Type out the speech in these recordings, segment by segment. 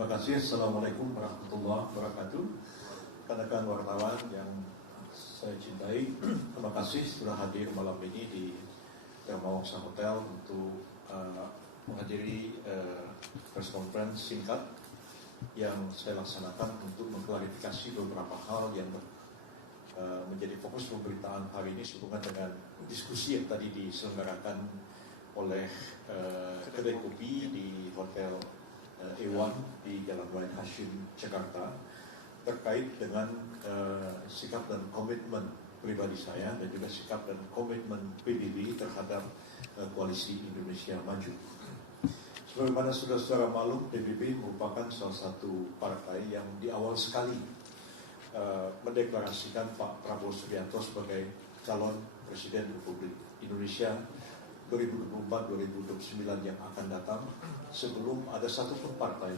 Terima kasih. Assalamualaikum warahmatullahi wabarakatuh. Rekan-rekan wartawan yang saya cintai, terima kasih sudah hadir malam ini di Thermawaksa Hotel untuk menghadiri press conference singkat yang saya laksanakan untuk mengklarifikasi beberapa hal yang menjadi fokus pemberitaan hari ini sehubungan dengan diskusi yang tadi diselenggarakan oleh kedai kopi di Hotel A1 di Jalan Wahid Hashim, Jakarta, terkait dengan sikap dan komitmen pribadi saya dan juga sikap dan komitmen PBB terhadap Koalisi Indonesia Maju. Sebagaimana saudara-saudara maklum, PBB merupakan salah satu partai yang di awal sekali mendeklarasikan Pak Prabowo Subianto sebagai calon Presiden Republik Indonesia 2024-2029 yang akan datang, sebelum ada satupun partai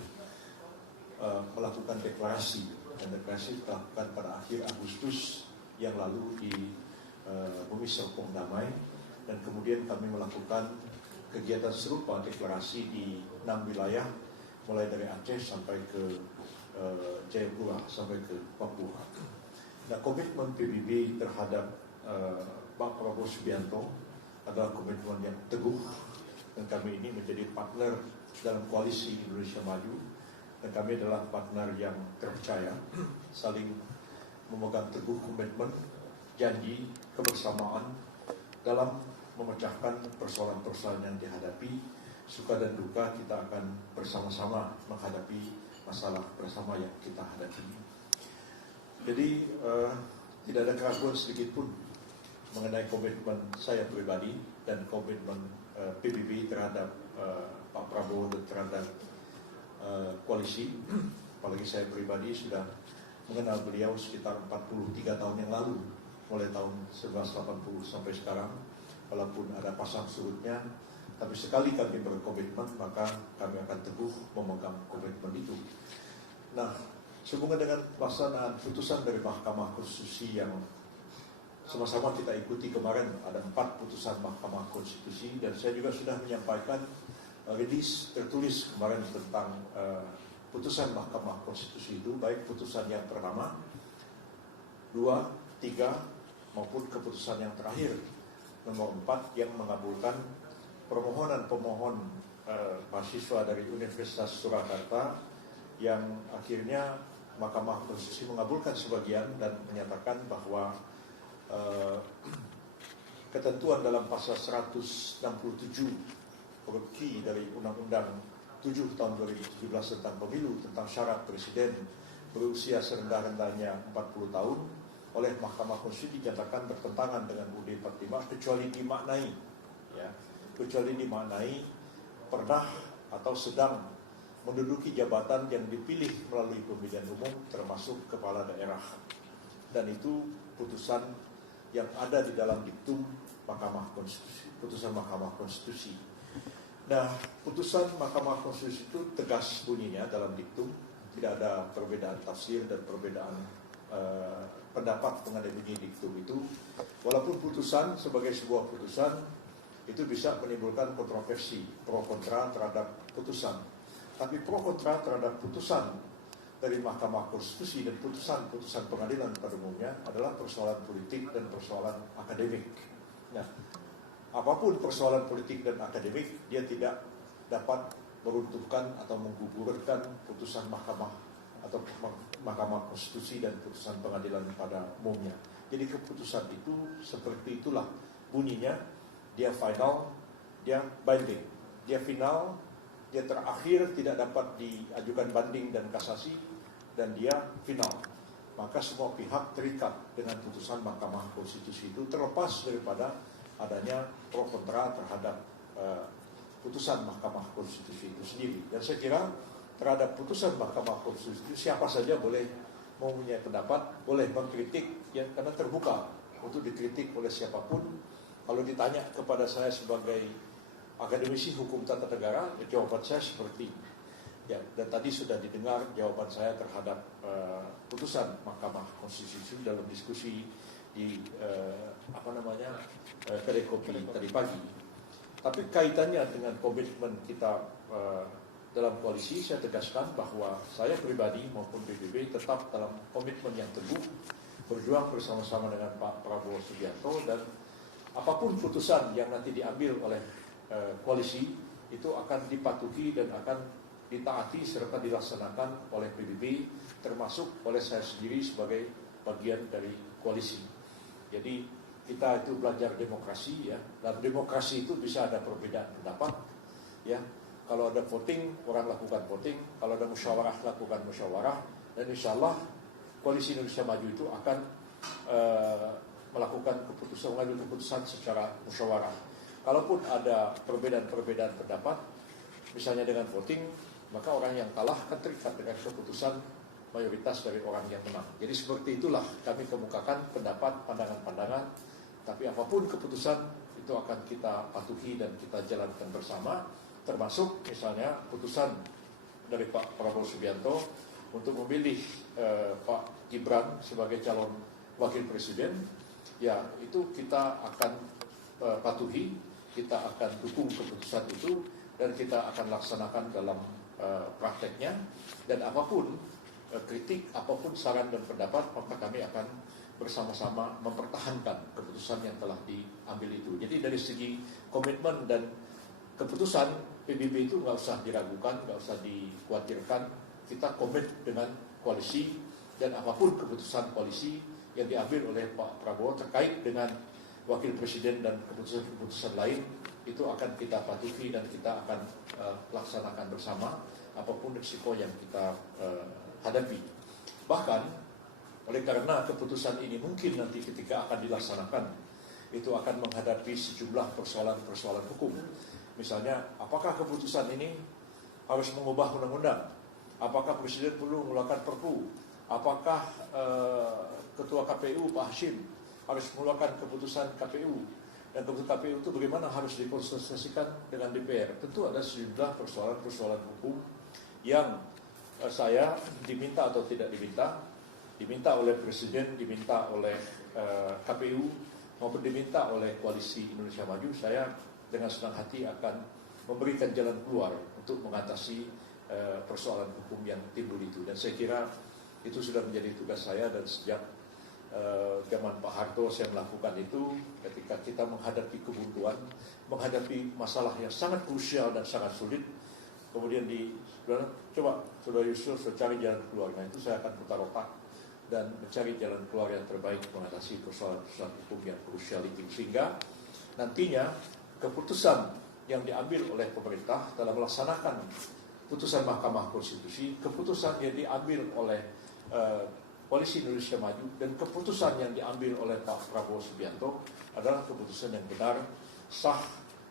melakukan deklarasi, dan deklarasi dilakukan pada akhir Agustus yang lalu di Bumi Serpong Damai, dan kemudian kami melakukan kegiatan serupa deklarasi di 6 wilayah, mulai dari Aceh sampai ke Jayapura sampai ke Papua. Nah, komitmen PBB terhadap Pak Prabowo Subianto adalah komitmen yang teguh, dan kami ini menjadi partner dalam Koalisi Indonesia Maju, dan kami adalah partner yang terpercaya, saling memegang teguh komitmen, janji, kebersamaan dalam memecahkan persoalan-persoalan yang dihadapi. Suka dan duka kita akan bersama-sama menghadapi masalah bersama yang kita hadapi. Jadi tidak ada keraguan sedikit pun mengenai komitmen saya pribadi dan komitmen PBB terhadap Pak Prabowo dan terhadap koalisi. Apalagi saya pribadi sudah mengenal beliau sekitar 43 tahun yang lalu, mulai tahun 1980 sampai sekarang. Walaupun ada pasang surutnya, tapi sekali kami berkomitmen, maka kami akan teguh memegang komitmen itu. Nah, sehubungan dengan pelaksanaan putusan dari Mahkamah Konstitusi yang sama-sama kita ikuti kemarin, ada 4 putusan Mahkamah Konstitusi, dan saya juga sudah menyampaikan rilis tertulis kemarin tentang putusan Mahkamah Konstitusi itu, baik putusan yang pertama, 2, 3, maupun keputusan yang terakhir, nomor 4, yang mengabulkan permohonan pemohon mahasiswa dari Universitas Surakarta yang akhirnya Mahkamah Konstitusi mengabulkan sebagian dan menyatakan bahwa ketentuan dalam pasal 167 huruf Q dari Undang-Undang 7 tahun 2017 tentang pemilu, tentang syarat presiden berusia serendah-rendahnya 40 tahun oleh Mahkamah Konstitusi dinyatakan bertentangan dengan UUD 45 kecuali dimaknai pernah atau sedang menduduki jabatan yang dipilih melalui pemilihan umum, termasuk kepala daerah. Dan itu putusan yang ada di dalam diktum Mahkamah Konstitusi, putusan Mahkamah Konstitusi. Nah, putusan Mahkamah Konstitusi itu tegas bunyinya dalam diktum, tidak ada perbedaan tafsir dan perbedaan pendapat mengenai bunyi diktum itu. Walaupun putusan sebagai sebuah putusan itu bisa menimbulkan kontroversi pro kontra terhadap putusan, tapi pro kontra terhadap putusan dari Mahkamah Konstitusi dan putusan-putusan pengadilan pada umumnya adalah persoalan politik dan persoalan akademik. Nah, apapun persoalan politik dan akademik, dia tidak dapat meruntuhkan atau menggugurkan putusan Mahkamah atau Mahkamah Konstitusi dan putusan pengadilan pada umumnya. Jadi keputusan itu seperti itulah bunyinya, dia final, dia binding, dia final, dia terakhir, tidak dapat diajukan banding dan kasasi, dan dia final. Maka semua pihak terikat dengan putusan Mahkamah Konstitusi itu, terlepas daripada adanya pro kontra terhadap putusan Mahkamah Konstitusi itu sendiri. Dan saya kira terhadap putusan Mahkamah Konstitusi itu siapa saja boleh mempunyai pendapat, boleh mengkritik, ya, karena terbuka untuk dikritik oleh siapapun. Kalau ditanya kepada saya sebagai akademisi hukum tata negara, jawaban saya seperti ya, dan tadi sudah didengar jawaban saya terhadap putusan Mahkamah Konstitusi dalam diskusi di kedai kopi tadi pagi. Tapi kaitannya dengan komitmen kita dalam koalisi, saya tegaskan bahwa saya pribadi maupun PBB tetap dalam komitmen yang teguh berjuang bersama-sama dengan Pak Prabowo Subianto, dan apapun putusan yang nanti diambil oleh koalisi itu akan dipatuhi dan akan ditaati serta dilaksanakan oleh PBB, termasuk oleh saya sendiri sebagai bagian dari koalisi. Jadi kita itu belajar demokrasi ya. Dalam demokrasi itu bisa ada perbedaan pendapat ya. Kalau ada voting, orang lakukan voting. Kalau ada musyawarah, lakukan musyawarah. Dan insya Allah Koalisi Indonesia Maju itu akan melakukan keputusan, mengambil keputusan secara musyawarah. Kalaupun ada perbedaan-perbedaan pendapat, misalnya dengan voting, maka orang yang kalah akan terikat dengan keputusan mayoritas dari orang yang menang. Jadi seperti itulah kami kemukakan pendapat, pandangan-pandangan. Tapi apapun keputusan itu akan kita patuhi dan kita jalankan bersama. Termasuk misalnya putusan dari Pak Prabowo Subianto untuk memilih Pak Gibran sebagai calon wakil presiden, ya itu kita akan patuhi, kita akan dukung keputusan itu, dan kita akan laksanakan dalam prakteknya. Dan apapun kritik, apapun saran dan pendapat, maka kami akan bersama-sama mempertahankan keputusan yang telah diambil itu. Jadi dari segi komitmen dan keputusan PBB itu nggak usah diragukan, nggak usah dikhawatirkan. Kita komit dengan koalisi, dan apapun keputusan koalisi yang diambil oleh Pak Prabowo terkait dengan wakil presiden dan keputusan-keputusan lain, itu akan kita patuhi dan kita akan laksanakan bersama apapun risiko yang kita hadapi. Bahkan oleh karena keputusan ini mungkin nanti ketika akan dilaksanakan itu akan menghadapi sejumlah persoalan-persoalan hukum. Misalnya, apakah keputusan ini harus mengubah undang-undang? Apakah presiden perlu mengeluarkan perpu? Apakah ketua KPU Pak Hashim harus mengeluarkan keputusan KPU? Dan keputusan KPU itu bagaimana harus dikonsultasikan dengan DPR? Tentu ada sejumlah persoalan-persoalan hukum yang saya diminta atau tidak diminta oleh presiden, diminta oleh KPU, maupun diminta oleh Koalisi Indonesia Maju. Saya dengan senang hati akan memberikan jalan keluar untuk mengatasi persoalan hukum yang timbul itu. Dan saya kira itu sudah menjadi tugas saya, dan sejak zaman Pak Harto saya melakukan itu ketika kita menghadapi kebuntuan, menghadapi masalah yang sangat krusial dan sangat sulit. Kemudian coba Saudara Yusuf cari jalan keluar. Nah itu saya akan putar otak dan mencari jalan keluar yang terbaik mengatasi persoalan-persoalan hukum yang krusial itu. Sehingga nantinya keputusan yang diambil oleh pemerintah dalam melaksanakan putusan Mahkamah Konstitusi, keputusan yang diambil oleh Koalisi Indonesia Maju, dan keputusan yang diambil oleh Pak Prabowo Subianto adalah keputusan yang benar, sah,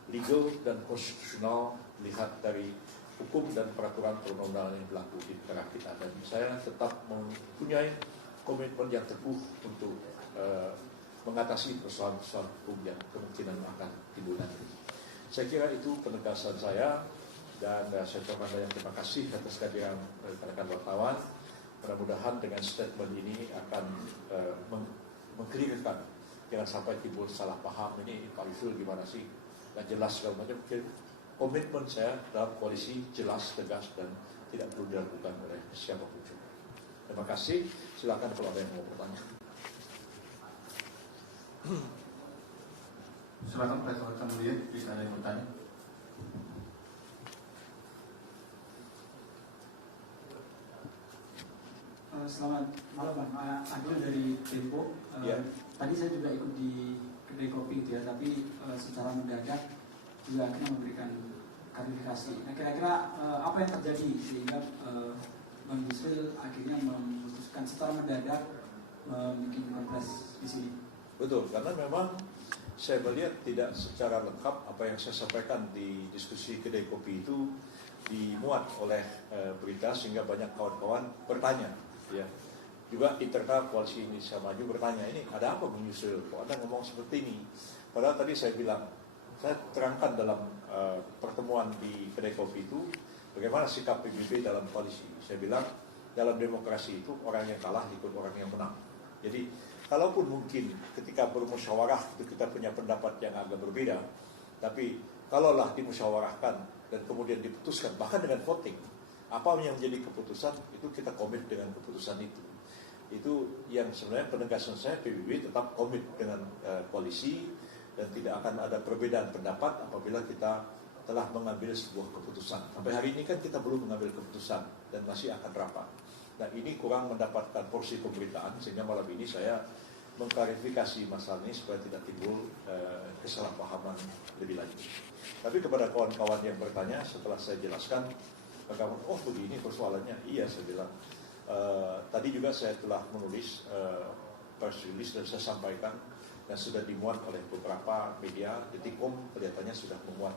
legal, dan konstitusional melihat dari hukum dan peraturan perundang-undangan yang berlaku di negara kita. Dan saya tetap mempunyai komitmen yang teguh untuk mengatasi persoalan-persoalan hukum yang kemungkinan akan timbul nanti. Saya kira itu penegasan saya, dan saya ucapkan banyak terima kasih atas kehadiran rekan-rekan wartawan. Mudah-mudahan dengan statement ini akan mengklirkan, jangan sampai timbul salah paham, ini Pak Yusuf gimana sih, dan jelas segala macam. Komitmen saya dalam koalisi jelas, tegas, dan tidak perlu dilakukan oleh siapapun juga. Terima kasih. Silakan kalau ada yang mau bertanya. Silakan rekan-rekan melihat, bisa ada yang bertanya. Selamat malam Bang, Adil dari Tempo. Tadi saya juga ikut di kedai kopi itu ya, tapi secara mendadak juga akhirnya memberikan klarifikasi. Nah kira-kira apa yang terjadi sehingga Bang Yusril akhirnya memutuskan secara mendadak bikin konferensi di sini? Betul, karena memang saya melihat tidak secara lengkap apa yang saya sampaikan di diskusi kedai kopi itu dimuat oleh berita, sehingga banyak kawan-kawan bertanya. Ya, juga internal Koalisi Indonesia Maju bertanya, ini ada apa Bang Yusril? Kok Anda ngomong seperti ini? Padahal tadi saya bilang, saya terangkan dalam pertemuan di kedai kopi itu bagaimana sikap PBB dalam koalisi. Saya bilang dalam demokrasi itu orang yang kalah ikut orang yang menang. Jadi kalaupun mungkin ketika bermusyawarah itu kita punya pendapat yang agak berbeda, tapi kalaulah dimusyawarahkan dan kemudian diputuskan, bahkan dengan voting, apa yang menjadi keputusan itu kita komit dengan keputusan itu. Itu yang sebenarnya penegasan saya, PBB tetap komit dengan koalisi dan tidak akan ada perbedaan pendapat apabila kita telah mengambil sebuah keputusan. Sampai hari ini kan kita belum mengambil keputusan dan masih akan rapat. Nah, ini kurang mendapatkan porsi pemberitaan, sehingga malam ini saya mengklarifikasi masalah ini supaya tidak timbul kesalahpahaman lebih lanjut. Tapi kepada kawan-kawan yang bertanya setelah saya jelaskan, kawan, oh begini persoalannya, iya saya bilang. Tadi juga saya telah menulis press release dan saya sampaikan dan sudah dimuat oleh beberapa media. Detikcom kelihatannya sudah memuat